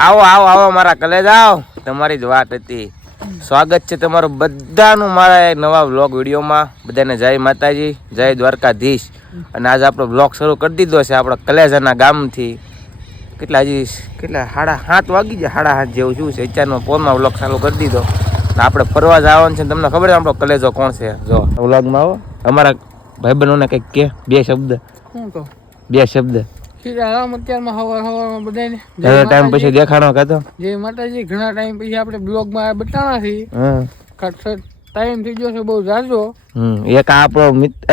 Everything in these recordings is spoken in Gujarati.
આવો આવો આવો મારા કલેજ આવો, તમારી જ વાત હતી. સ્વાગત છે તમારું બધાનું મારા નવા વ્લોગ વિડીયોમાં. બધાને જય માતાજી, જય દ્વારકાધીશ. અને આજે આપણો વ્લોગ શરૂ કરી દીધો છે આપણા કલેજાના ગામથી. કેટલા 7:30 વાગી ગયા, 7:30 જેવું શું છે. અત્યારમાં પોરમાં વ્લોગ ચાલુ કરી દીધો. આપણે ફરવા જવાનું છે. તમને ખબર છે આપણો કલેજો કોણ છે? જો વ્લોગમાં આવો. અમારા ભાઈબંધોને કંઈક કે બે શબ્દ. શું કહો? બે શબ્દ. ટાઈમ પછી દેખાણો કહેતો જય માતાજી. ઘણા ટાઈમ પછી આપણે બ્લોગમાં બતાવના છીએ. ટાઈમ થઈ ગયો છે બહુ જાજો. એક આપણો મિત્ર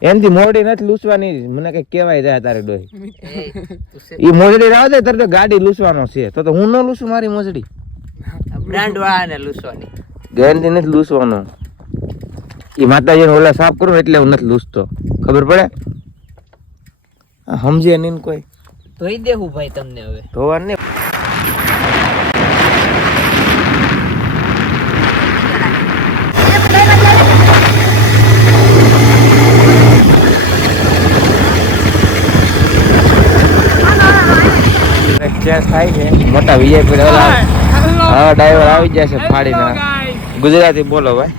એમથી મોડી નથી લૂસવાની. મને કઈ કેવાય જાય તારે ડોહી ઈ મોજડી રાવ દે તારે તો ગાડી લૂસવાનો છે. તો હું ન લૂસું મારી મોજડી. બ્રાન્ડ વાળાને લૂસવાની. ગેરંટી નથી લૂસવાનો. ઈ માતાજીને ઓલા સાફ કરું એટલે હું નથી લૂસતો. ખબર પડે? સમજે નહીં કોઈ. ધોઈ દેવું ભાઈ તમને હવે. ધોવા નહીં. ચેન્જ થાય છે. મોટા વીઆઈપી હા ડ્રાઈવર આવી જાય છે ફાડીને. ગુજરાતી બોલો ભાઈ.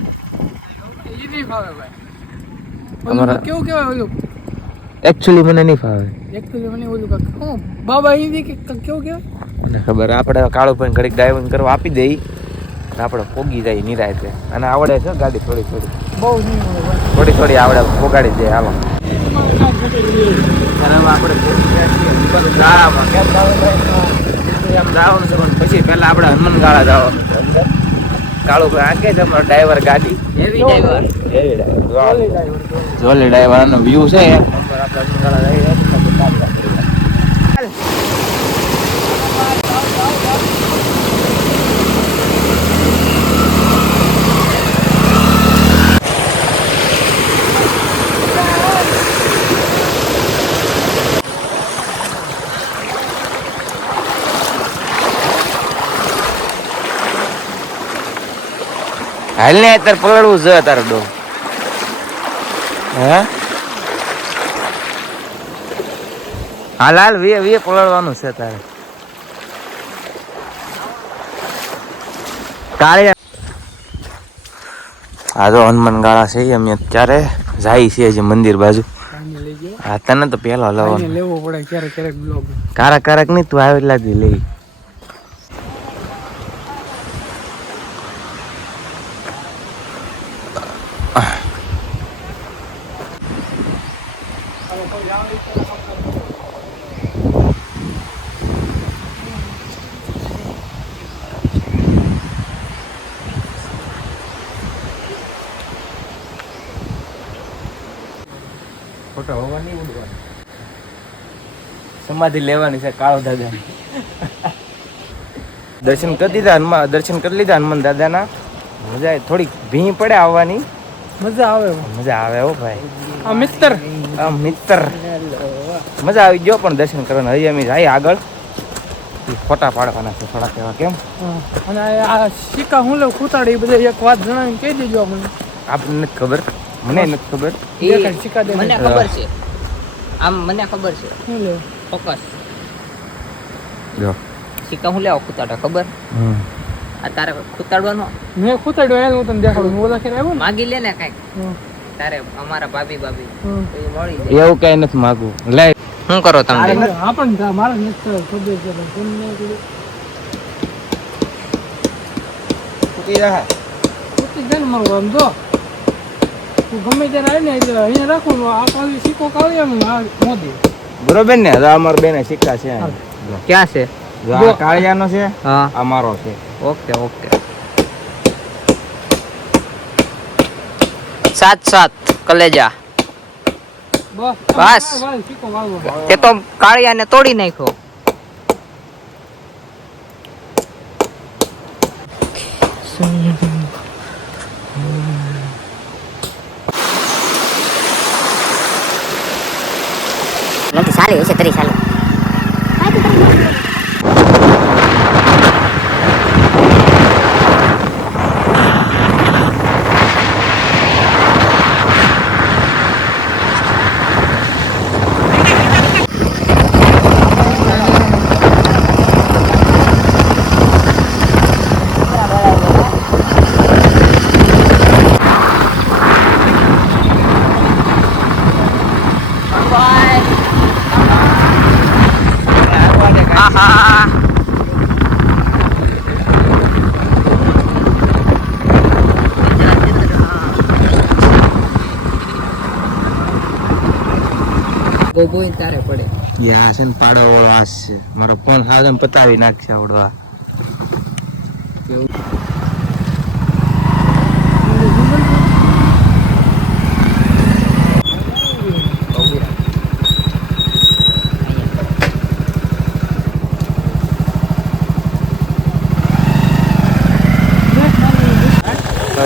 અમારા કેવું કેવાય ઓલું? એકચ્યુઅલી મને નહીં ફાવે. એકચ્યુઅલી મને ઓલું હું બાબા હિન્દી કે કેવું કેવાય મને ખબર. આપણે કાળો ભાઈ ઘડીક ડ્રાઈવિંગ કરવા આપી દઈ આપણે પોગી જાય નિરાયતે. અને આવડે છે ગાડી થોડી થોડી. બહુ થોડી થોડી આવડે પોગાડી જાય. હાલો આપણે જવાનું છે. પછી પેલા આપણે હનુમાન ગાળા જવાનું. કાળુ ભાઈ આગે જ અમારો ડ્રાઈવર ગાડી. જોલી ડ્રાઈવર આનો વ્યૂ છે. હાલ ને અત્યારે પકડવું છે તારે ડો. હે હાલ હાલ વીએ પકડવાનું છે તારે. કાળિયા હા તો હનુમાન ગાળા છે. અમે અત્યારે જાય છે જે મંદિર બાજુ. હા તને તો પેલો લેવો પડે ક્યારેક ક્યારેક બ્લોગ. કારક નહીં તું આવે લાગી લઈ. ફોટો હોવા નહીં ઉડવાનું. સમાધિ લેવાની છે કાળો દાદા. દર્શન કરી લીધા હનુમાન દાદાના. મજા થોડીક ભીં પડે આવવાની. મજા આવે હો ભાઈ. આ મિત્ર મજા આવી ગયો. પણ દર્શન કરવાના હજી અમે જાય આગળ. ફોટા પાડવાના છે થોડા કેવા. કેમ? અને આ સિક્કા હું લઉં ખૂતાડી બધા એક વાત જણાવીને કહી દેજો આપણને. આપણને નથી ખબર. મને નથી ખબર. સિક્કા દે. મને ખબર છે. આમ મને ખબર છે. શું લેવું? ફોકસ જો સિક્કા હું લેવા ખૂતાડો ખબર? આ તારે ખૂતાડવાનો. મેં ખૂતાડ્યો એને હું તને દેખાડું. ઓલા ખેર આવ્યો ને માગી લે ને કઈક. તારે અમારા ભાભી એ મળી જાય. એવું કઈ નથી માગવું. લે શું કરો તમે? હા પણ મારા મિત્ર ખબર છે તમને ખૂટી જાય મારું આમ જો તું ગમે ત્યારે આવી ને એટલે અહીંયા રાખું આ કાવી સિક્કો કાવી એમ મોદી બરોબર ને. અમારા બેને સિક્કા છે. ક્યાં છે? કાળિયાનો છે. હા આ મારો છે. ઓકે 7 કલેજા. બસ તે તો કાળિયાને તોડી નાખ્યો. નથી સાલી હશે તરી સાલી. બોય તારે પડે. યા છે ને પાડો વાળો આસ છે મારો ફોન હાથ પતાવી નાખશે આવડો આ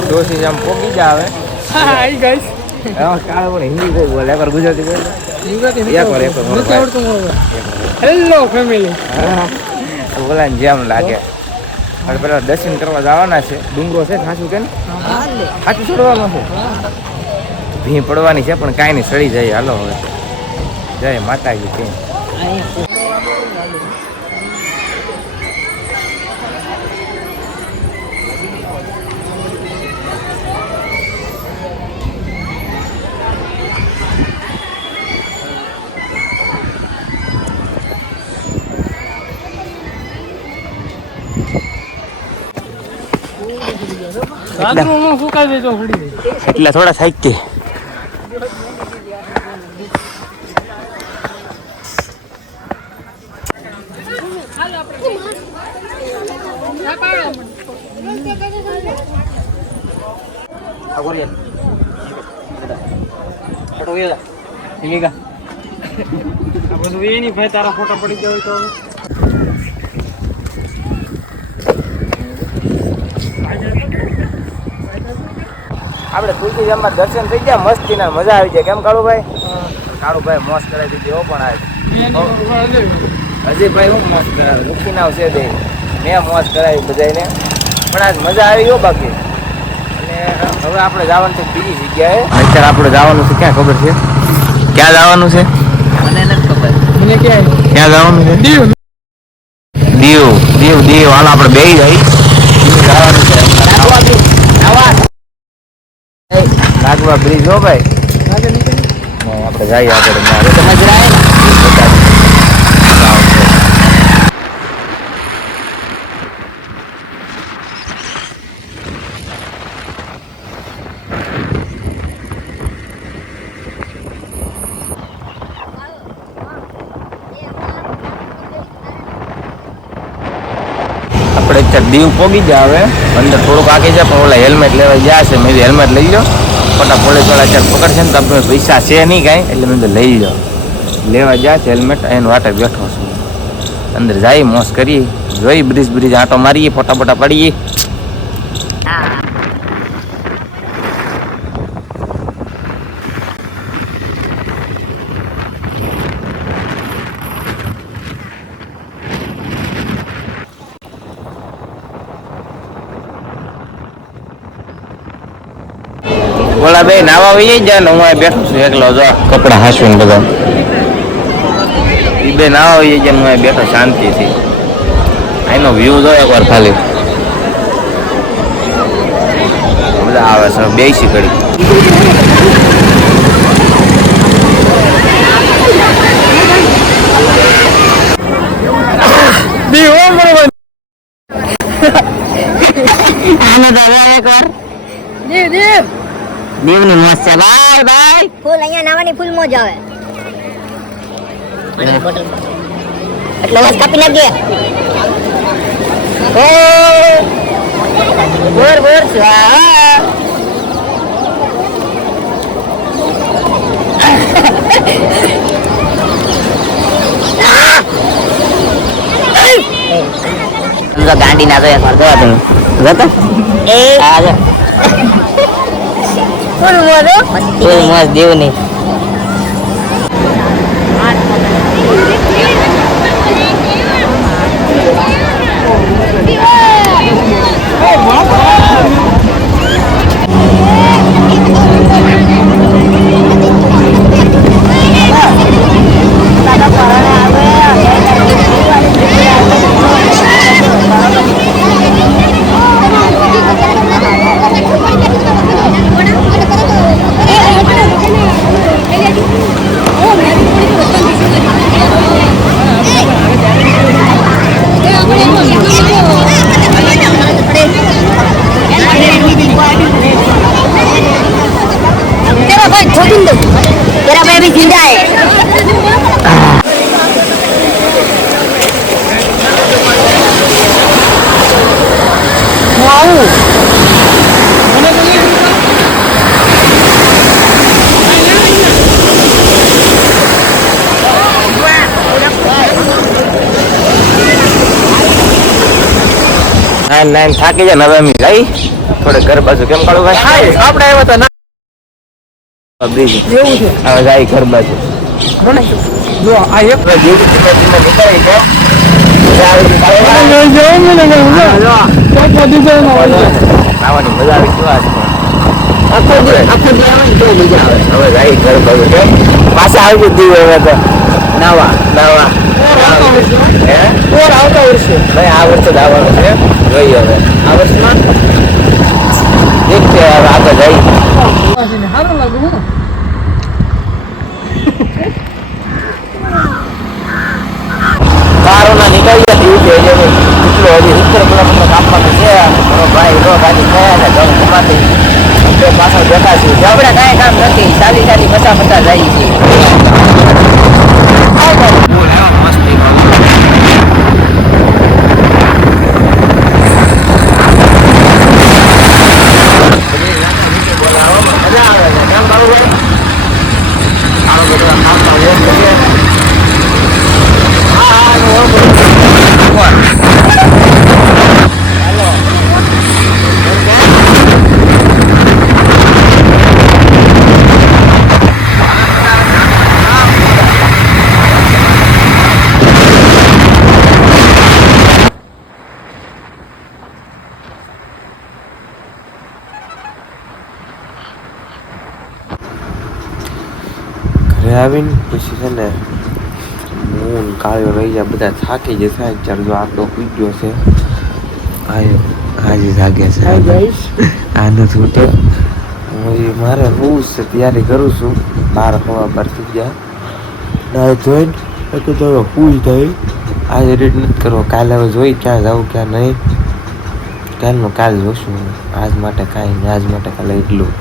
દોશી આમ પોગી જ આવે હા આઈ ગાઈસ કાળો પણ હિન્દી કોઈ બોલે એકવાર ગુજરાતી બોલે હેલો ફેમિલી. બોલા જેમ લાગે હવે પેલા દર્શન કરવા જવાના છે ડુંગરો છે ખાસું કે ખાસું ચડવાનું છે ભી પડવાની છે પણ કાંઈ નહીં સડી જાય હાલો હવે જય માતાજી કે રાત્રોમાં ફૂંકાઈ દેજો ફૂડી દે. એટલે થોડા સાહિત્ય એની ભાઈ તારા ફોટા પડી જાય તો આપણે તુલસીધામમાં દર્શન થઈ ગયા મસ્તીના મજા આવી જાય કેમ કાળુભાઈ કાળુભાઈ મોજ કરાવી દીધી હો પણ અજયભાઈ હું મોજ કરાવે દુઃખી ના છે તે મેં મોજ કરાવી બધાને પણ આજ મજા આવી હો બાકી અને હવે આપણે જવાનું છે બીજી જગ્યાએ અત્યારે આપણે જવાનું છે ક્યાં ખબર છે ક્યાં જવાનું છે મને નથી ખબર. મને ક્યાં ક્યાં જવાનું છે દીવ દીવ દીવ દીવ હાલ આપણે બે જઈ જવાનું છે નાગવા બ્રિજ હો ભાઈ આપણે જઈએ આગળ આપણે અત્યારે દીવ પોગી ગયા હવે અંદર થોડુંક આગળ છે પણ ઓલા હેલ્મેટ લેવા ગયા છે મેં હેલ્મેટ લઈ લો ખોટા પોલીસ વાળા અત્યારે પકડશે ને તો આપણે પૈસા છે નહીં કાંઈ એટલે મેં તો લઈ લો લેવા ગયા છે હેલ્મેટ એનું વાટે બેઠો છું અંદર જઈએ મોસ કરીએ જોઈ બ્રિજ બ્રિજ આંટો મારીએ ફોટા ફોટા પાડીએ બોલા બે નાવા વહી જાય ને હું અહીં બેઠો છું એકલો જો કપડા હાંસવીને બધા એ બે નાવા વહી જાય ને હું અહીં બેઠો શાંતિથી અહીંનો વ્યૂ જો એકવાર ખાલી બધા આવે છે બેસી કરી દેવની મોજ છે ભાઈ ભાઈ ફૂલ અહીંયા નાવાની ફૂલ મોજ આવે એટલે બસ કાપી નાખજે ઓ બોર બોર સ્વા ગાંડી ના તો એક વાર જોવા તમે જતો એ આજે ફૂલ મોજ દેવની નાઈન થાકી જાય ને હવે અમે જઈ થોડે ઘર બાજુ કેમ કાઢું ભાઈ આપણે આવ્યા હતા ના બીજું એવું છે હવે જાય ઘર બાજુ જો આ એક હવે ધીરે ધીમે ધીમે નીકળી છે ખાવાની મજા આવી શું આજ આખો દી આવે ને તો મજા આવે. હવે જાય ઘર બાજુ કેમ પાછા આવી દીધી હવે તો નાવા હે આવતા વર્ષે ભાઈ આ વર્ષે જ આવવાનું છે જોઈએ હવે આ વર્ષમાં એક છે હવે આગળ જઈ સારું લાગે હું કારોના નીકળી ગયા છે કેટલું હજી 70 કિલોમીટર કાપવાનું છે મારો ભાઈ રો ગાડી થયા ને ઘર કમાતી આપણે પાછળ બેઠા છીએ આપણે કાંઈ કામ નથી ચાલી ચાલી પચાસ પચાસ જાય છે. ઘરે આવીને પછી છે ને હું કાળો રહી જાય બધા થાકી જશે ચાલ જો આટલો કૂદ્યો છે આજે જાગ્યા છે આનો છૂટે મારે હું છે તૈયારી કરું છું 12 થઈ ગયા ના જોઈને તો તમે પૂછ થાય આજે એડિટ નથી કરવો કાલે હવે જોઈ ક્યાં જાઉં ક્યાં નહીં કાલનું કાલ જોશું આજ માટે કાંઈ નહીં આજ માટે કાલે એટલું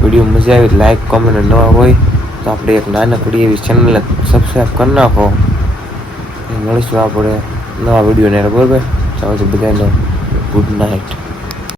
વિડીયો મજા આવી લાઈક કોમેન્ટ નવા હોય તો આપણે એક નાનકડી એવી ચેનલ સબસ્ક્રાઈબ કરી નાખો મળીશું આપણે નવા વિડીયોને બરાબર ચાલો બધાને ગુડ નાઇટ.